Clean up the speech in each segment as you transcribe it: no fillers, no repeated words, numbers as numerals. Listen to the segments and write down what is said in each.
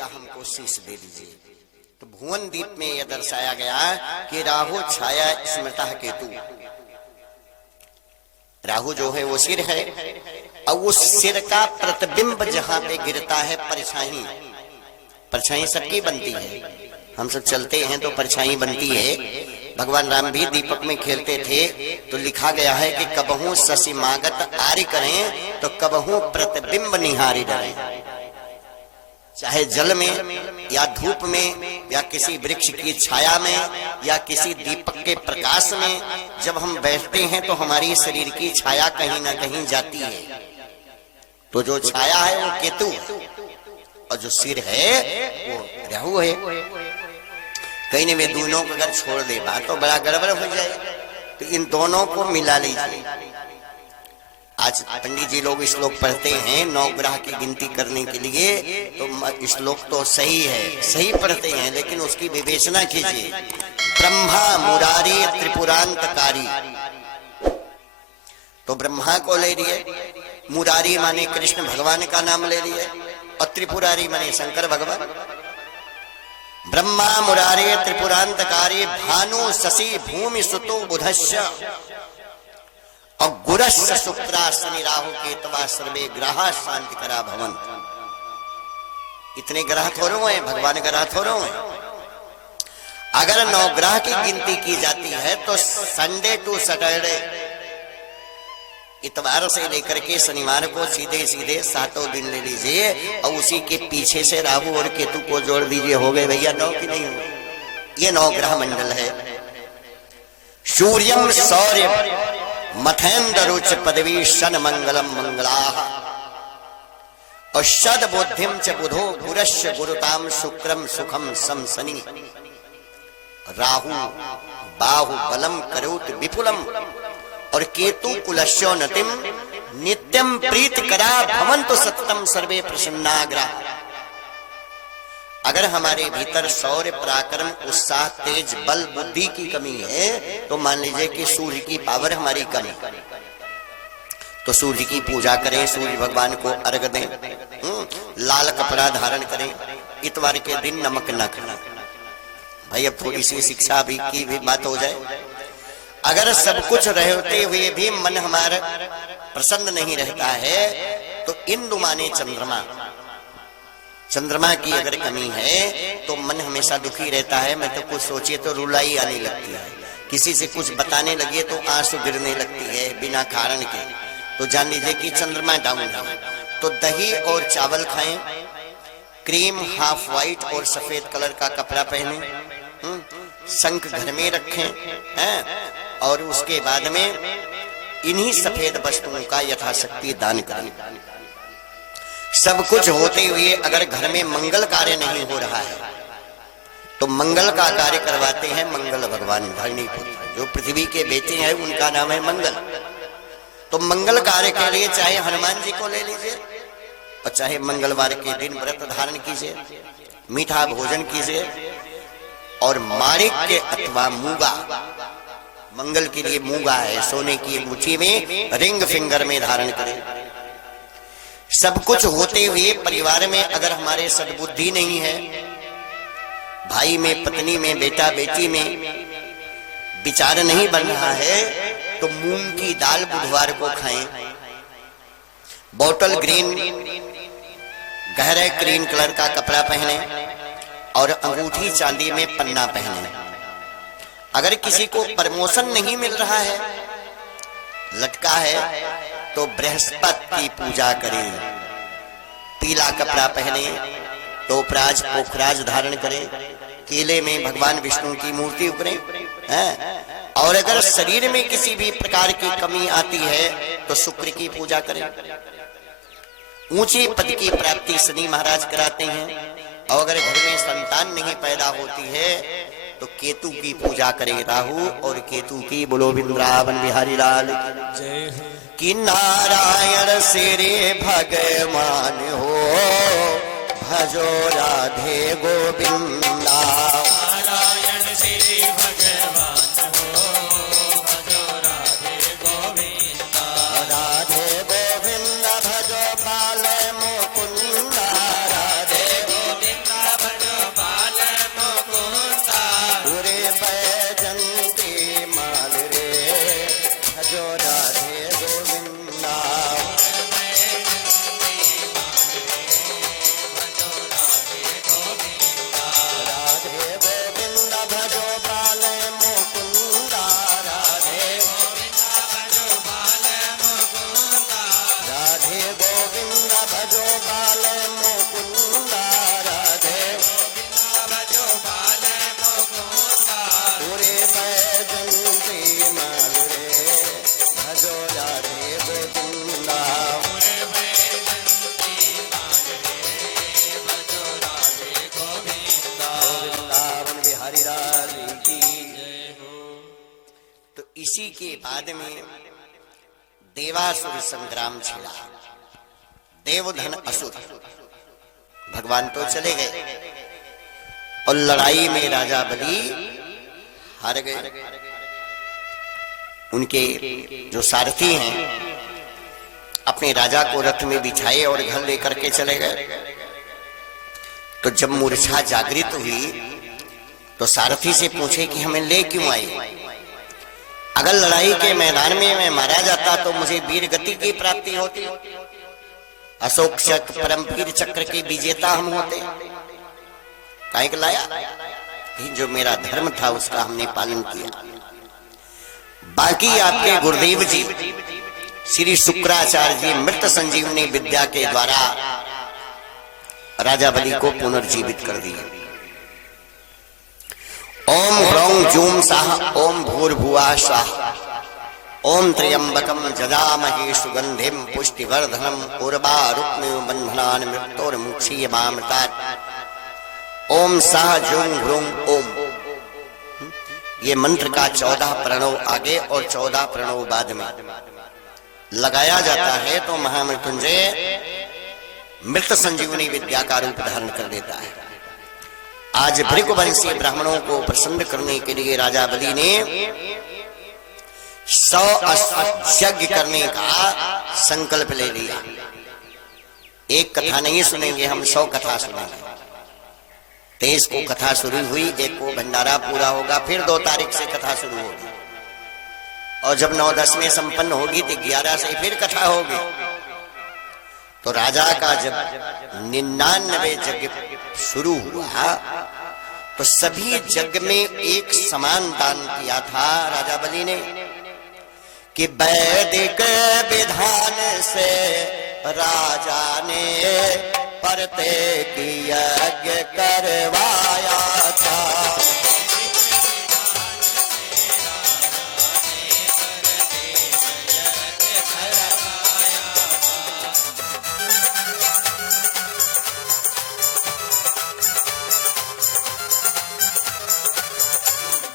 का हमको शीश दे दीजिए। तो भुवन दीप में यह दर्शाया गया कि राहु छाया स्मृतः केतु, राहु जो है वो सिर है और उस सिर का प्रतिबिंब जहां पे गिरता है परछाई, परछाई सबकी बनती है, हम सब चलते हैं तो परछाई बनती है। भगवान राम भी दीपक में खेलते थे तो लिखा गया है कि कबहू शशिमागत आरि करें तो कबहू प्रतिबिंब निहारी डरें। चाहे जल में या धूप में या किसी वृक्ष की छाया में या किसी दीपक के प्रकाश में जब हम बैठते हैं तो हमारी शरीर की छाया कहीं ना कहीं जाती है। तो जो छाया है वो केतु और जो सिर है वो राहु है। कहीं ने वे दोनों को अगर छोड़ दे बात तो बड़ा गड़बड़ हो जाए, तो इन दोनों को मिला लीजिए। आज पंडित जी लोग श्लोक पढ़ते हैं नौ ग्रह की गिनती करने के लिए, तो श्लोक तो सही है, सही पढ़ते हैं, लेकिन उसकी विवेचना कीजिए। ब्रह्मा मुरारी त्रिपुरांतकारी, तो ब्रह्मा को ले लिए, मुरारी माने कृष्ण भगवान का नाम ले लिए और त्रिपुरारी माने शंकर भगवान। ब्रह्मा मुरारे त्रिपुरांतकारी भानु शशि भूमि सुतो बुधस्य और गुरस्य शुक्रा शनि राहु केतवा सर्वे ग्रह शांति करा भवन। इतने ग्रह थोड़े हैं, भगवान ग्रह थोड़े हैं। अगर 9 ग्रह की गिनती की जाती है तो संडे टू सैटरडे, इतवार से लेकर के शनिवार को सीधे सीधे 7 दिन ले लीजिए और उसी के पीछे से राहु और केतु को जोड़ दीजिए, हो गए भैया 9 की नहीं हो। ये 9 ग्रह मंडल है। सूर्यम सौर्य मथेन्द्र रुच पदवी शन मंगलम मंगलाः और शद बुद्धिम च बुधो गुरस्य गुरुताम शुक्रम सुखम सम शनि। राहु बाहु बलम करोति विपुलम और केतु कुलस्यो नतिम नित्यम प्रीत करा भवन्तु सततम सर्वे प्रसन्नाग्रा। अगर हमारे भीतर शौर्य पराक्रम उत्साह तेज बल बुद्धि की कमी है तो मान लीजिए कि सूर्य की पावर हमारी कम है, तो सूर्य की पूजा करें, सूर्य भगवान को अर्घ दें, लाल कपड़ा धारण करें, इतवार के दिन नमक न खाना। भाई अब थोड़ी सी शिक्षा भी की भी बात हो जाए। अगर सब कुछ रहते हुए भी मन हमारा प्रसन्न नहीं रहता है तो इंदु माने चंद्रमा, चंद्रमा की अगर कमी है तो मन हमेशा दुखी रहता है। मैं तो कुछ सोचिए तो रुलाई आने लगती है, किसी से कुछ बताने लगे तो आंसू गिरने लगती है बिना कारण के, तो जान लीजिए कि चंद्रमा डाउन है। तो दही और चावल खाएं, क्रीम हाफ वाइट और सफेद कलर का कपड़ा पहने, शंख घर में रखें हैं, और उसके बाद में इन्हीं सफेद वस्तुओं का यथाशक्ति दान करें। सब कुछ होते हुए अगर घर में मंगल कार्य नहीं हो रहा है तो मंगल का कार्य करवाते हैं मंगल भगवान धरणीपुत्र, जो पृथ्वी के बेटे हैं उनका नाम है मंगल। तो मंगल कार्य के लिए चाहे हनुमान जी को ले लीजिए और चाहे मंगलवार के दिन व्रत धारण कीजिए, मीठा भोजन कीजिए और माणिक्य अथवा मूंगा, मंगल के लिए मूंगा है, सोने की अंगूठी में रिंग फिंगर में धारण करें। सब कुछ होते हुए परिवार में अगर हमारे सद्बुद्धि नहीं है, भाई में, पत्नी में, बेटा बेटी में विचार नहीं बन रहा है, तो मूंग की दाल बुधवार को खाएं, बॉटल ग्रीन गहरे ग्रीन कलर का कपड़ा पहने और अंगूठी चांदी में पन्ना पहने। अगर किसी को प्रमोशन नहीं मिल रहा है, लटका है, तो बृहस्पति की पूजा करें, पीला कपड़ा पहने, टोपराज पोखराज धारण करें, केले में भगवान विष्णु की मूर्ति उकरें हैं। और अगर शरीर में किसी भी प्रकार की कमी आती है तो शुक्र की पूजा करें। ऊंचे पद की प्राप्ति शनि महाराज कराते हैं। और अगर घर में संतान नहीं पैदा होती है तो केतु की पूजा करें, राहु और केतु की। बोलो वृंदावन बिहारी लाल जय। कि नारायण सिरे भगवान हो, भजो राधे गोविंदा। नारायण सिरे भगवान हो, भजो राधे गोविंदा। राधे गोविंद भजो बाल मुकुंदा, राधे गोविंदा के बाद में देवासुर संग्राम छिड़ा। देवधन असुर, भगवान तो चले गए और लड़ाई में राजा बलि हार गए। उनके जो सारथी हैं अपने राजा को रथ में बिछाए और घर लेकर के चले गए। तो जब मूर्छा जागृत हुई तो सारथी से पूछे कि हमें ले क्यों आए? अगर लड़ाई के मैदान में मैं मारा जाता तो मुझे वीर गति की प्राप्ति होती, अशोक चक्र परमवीर चक्र के विजेता हम होते। काहे के लाया? जो मेरा धर्म था उसका हमने पालन किया। बाकी आपके गुरुदेव जी श्री शुक्राचार्य जी मृत संजीवनी विद्या के द्वारा राजा बलि को पुनर्जीवित कर दिया। ओम ह्रौं जूम साह ओम भूर्भुवा स्वाह ओम त्र्यंबकम जजामहे सुगंधिम पुष्टिवर्धनम उर्वारुक्मिव बंधनान् मृत्योर्मुक्षीयमामृतात्। ओम साह जूम ह्रौं ओम। ये मंत्र का 14 प्रणव आगे और 14 प्रणव बाद में लगाया जाता है तो महामृत्युंजय मृत संजीवनी विद्या का रूप धारण कर देता है। आज भृगुवंशी ब्राह्मणों को प्रसन्न करने के लिए राजा बलि ने 100 यज्ञ करने का संकल्प ले लिया। एक कथा नहीं सुनेंगे हम, 100 कथा सुनेंगे। 23 को कथा शुरू हुई, 1 को भंडारा पूरा होगा, फिर 2 तारीख से कथा शुरू होगी और जब 9-10 में संपन्न होगी तो 11 से फिर कथा होगी। तो राजा का जब 99 यज्ञ शुरू हुआ तो सभी यज्ञ में एक समान दान किया था राजा बलि ने कि वैदिक विधान से राजा ने प्रत्येक यज्ञ करवाया था।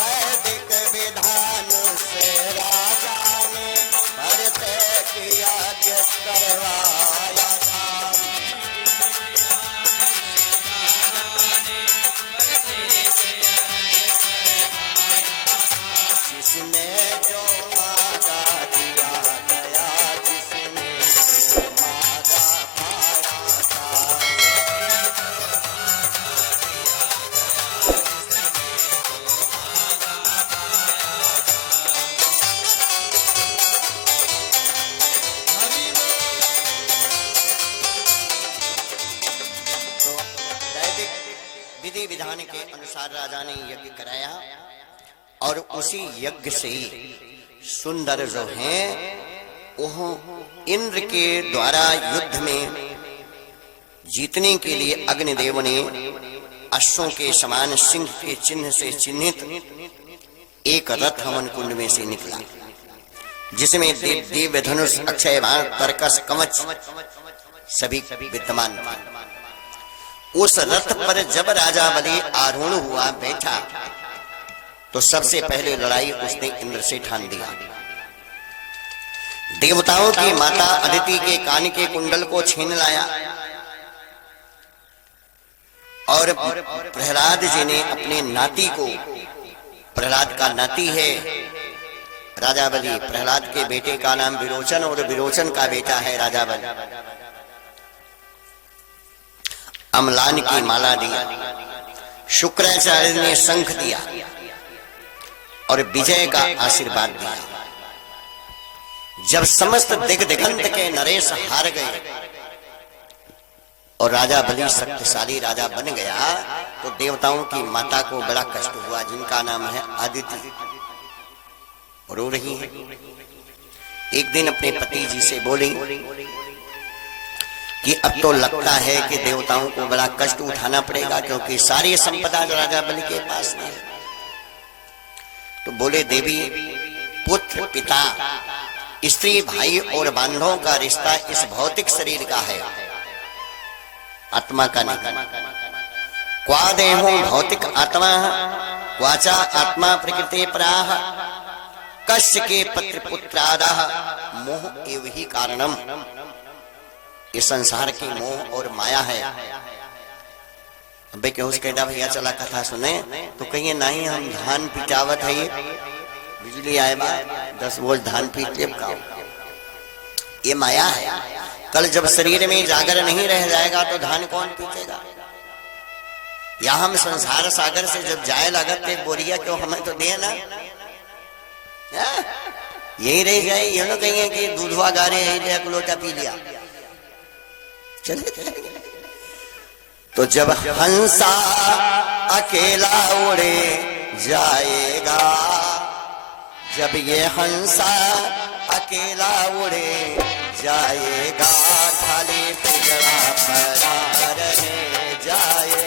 वैदिक विधान से राजा ने प्रत्येक यज्ञ करवाया था। जिसने जो मांगा दिया गया, जिसने जो मांगा पाया था। तो वैदिक विधि विधान के अनुसार राजा ने यज्ञ कराया और उसी यज्ञ से सुंदर जो हैं वो इंद्र के द्वारा युद्ध में जीतने के लिए अग्निदेव ने अश्वों के समान सिंह के चिन्ह से चिन्हित एक रथ हवन कुंड में से निकला, जिसमें दिव्य धनुष, अक्षय बाण, तरकस, कवच सभी विद्यमान थे। उस रथ पर जब राजा बलि आरूढ़ हुआ, बैठा, तो सबसे पहले लड़ाई उसने इंद्र से ठान दिया। देवताओं की माता अदिति के कान के कुंडल को छीन लाया और प्रहलाद जी ने अपने नाती को, प्रहलाद का नाती है राजा बलि, प्रहलाद के बेटे का नाम विरोचन और विरोचन का बेटा है राजा बलि, अम्लान की माला दिया। शुक्राचार्य ने शंख दिया और विजय का आशीर्वाद दिया। जब समस्त दिग्दिगंत के नरेश हार गए और राजा बलि शक्तिशाली राजा बन गया, तो देवताओं की माता को बड़ा कष्ट हुआ, जिनका नाम है आदिति, रो रही है। एक दिन अपने पति जी से बोली कि अब तो लगता है कि देवताओं को बड़ा कष्ट उठाना पड़ेगा, क्योंकि सारी संपदा राजा बलि के पास में है। तो बोले, देवी, पुत्र, पिता, स्त्री, भाई और बांधवों का रिश्ता इस भौतिक शरीर का है, आत्मा का नहीं। क्वा देहो भौतिक आत्मा, क्वाचा आत्मा प्रकृति प्राह, कस्य के पत्र पुत्रादः मोह एव ही कारणम। ये संसार की मोह और माया है। अबे क्यों कहता भैया चला कथा सुने, तो कहिए नहीं हम धान पिटावत है, ये बिजली आए बा 10 वोल्ट धान पीट ले का, ये माया है। कल जब शरीर में जागर नहीं रह जाएगा तो धान कौन पीटेगा। या हम संसार सागर से जब जाए लागत एक बोरिया क्यों हमें तो दे ना, यही रह जाए। ये ना कहिए कि दूधवा गारे एक लोटा पी लिया चले। तो जब हंसा अकेला उड़े जाएगा, जब ये हंसा अकेला उड़े जाएगा, खाली पिंजरा पड़ा रह जाए।